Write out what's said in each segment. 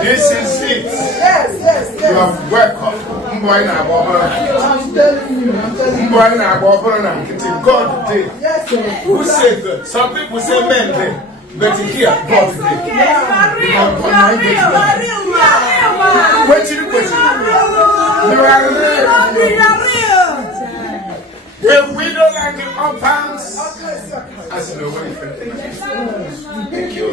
This is it. Yes. You are welcome. God did. Who said that? Some people say men did. But here, God did. You are real. The widow like the orphans. As the way. Thank you.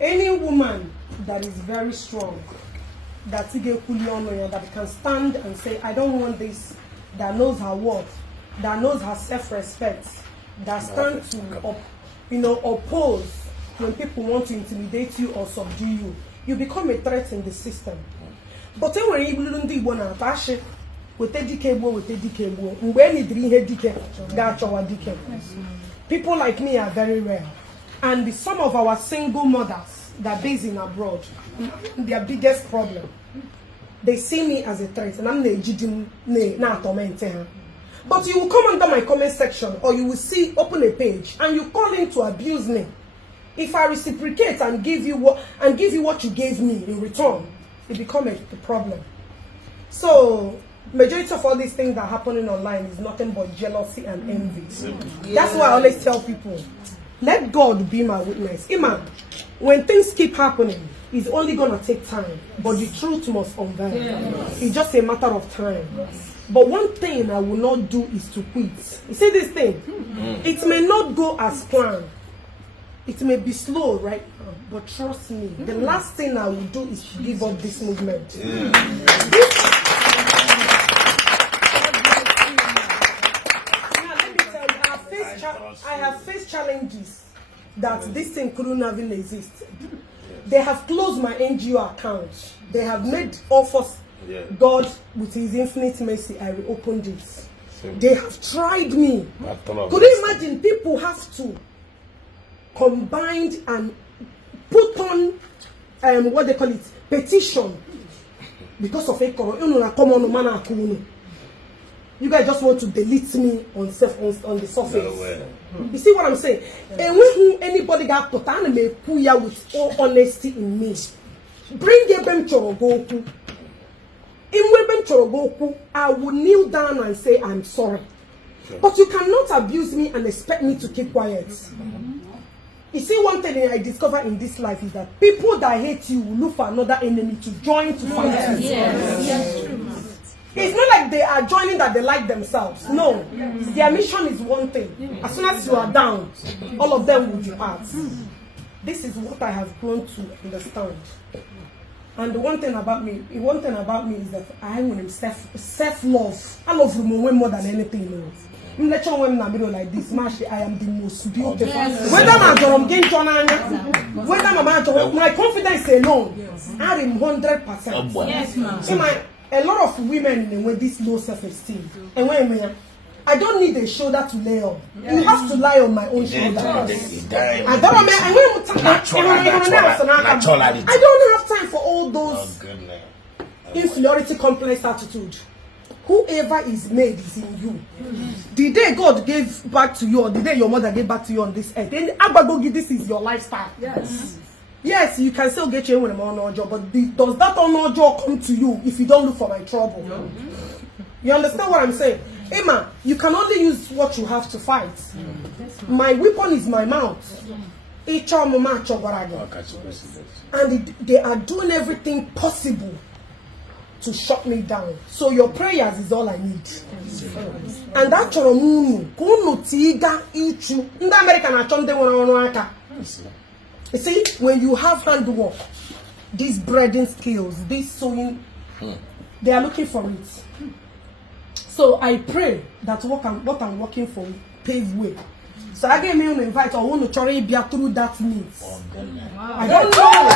Any woman that is very strong, that can stand and say, I don't want this, that knows her worth, that knows her self-respect, that stands to oppose when people want to intimidate you or subdue you, you become a threat in the system. But when you do Igbo na atashi with people like me are very rare, and some of our single mothers that are based in abroad, their biggest problem, they see me as a threat, and I'm not tormenting. But you will come under my comment section, or you will open a page, and you call in to abuse me. If I reciprocate and give you what you gave me in return, it becomes a problem. So majority of all these things that are happening online is nothing but jealousy and envy. That's why I always tell people, let God be my witness. Iman, when things keep happening, it's only gonna take time, but the truth must unveil. It's just a matter of time. But one thing I will not do is to quit. You see this thing? It may not go as planned. It may be slow right now, but trust me, the last thing I will do is to give up this movement. I have faced challenges that this thing couldn't even exist. They have closed my NGO account. They have made offers. God, with His infinite mercy, I reopened it. They have tried me. Could you imagine people have to combine and put on what they call it, petition, because of a you guys just want to delete me on the surface. You see what I'm saying? And when anybody got to puya with all honesty in me, bring them chorogoku. In Webem chorogoku, I will kneel down and say I'm sorry. But you cannot abuse me and expect me to keep quiet. You see, one thing I discovered in this life is that people that hate you will look for another enemy to join to fight you. It's not like they are joining that they like themselves. No. Their mission is one thing. As soon as you are down, all of them will depart. This is what I have grown to understand. And the one thing about me is that I am self-love. I love Rumo more than anything else. Let you when I'm like this, Mashi, I am the most beautiful. Whether I'm from whether my confidence alone, I am 100%. Yes, ma'am. A lot of women with this low self-esteem, and when I don't need a shoulder to lay on. You have to lie on my own shoulder. I don't have time for all those inferiority complex attitude. Whoever is made is in you. The day God gave back to you, or the day your mother gave back to you on this earth, then Abagogi, this is your lifestyle. Yes. Yes, you can still get you when I'm on our job, but does that honor job come to you if you don't look for my trouble? No. You understand what I'm saying? Emma, you can only use what you have to fight. My weapon is my mouth. And they are doing everything possible to shut me down. So your prayers is all I need. And that choromunu, tiga ichu. In the American you see, when you have handwork, these breading skills, this sewing, they are looking for it. So I pray that what I'm working for pave way. So I gave me an invite. I want to try to be through that means. Wow. I don't know.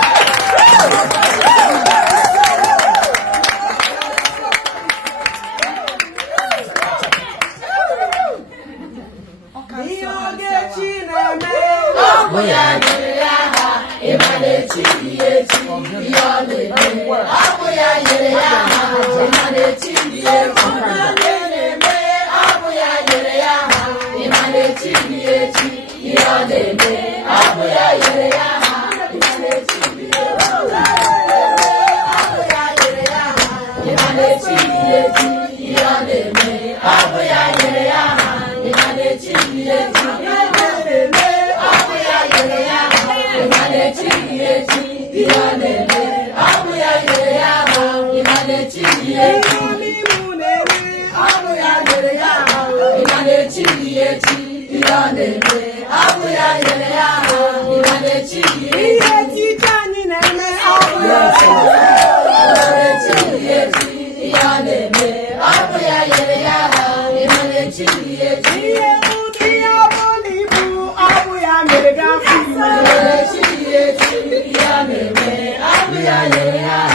Yeah.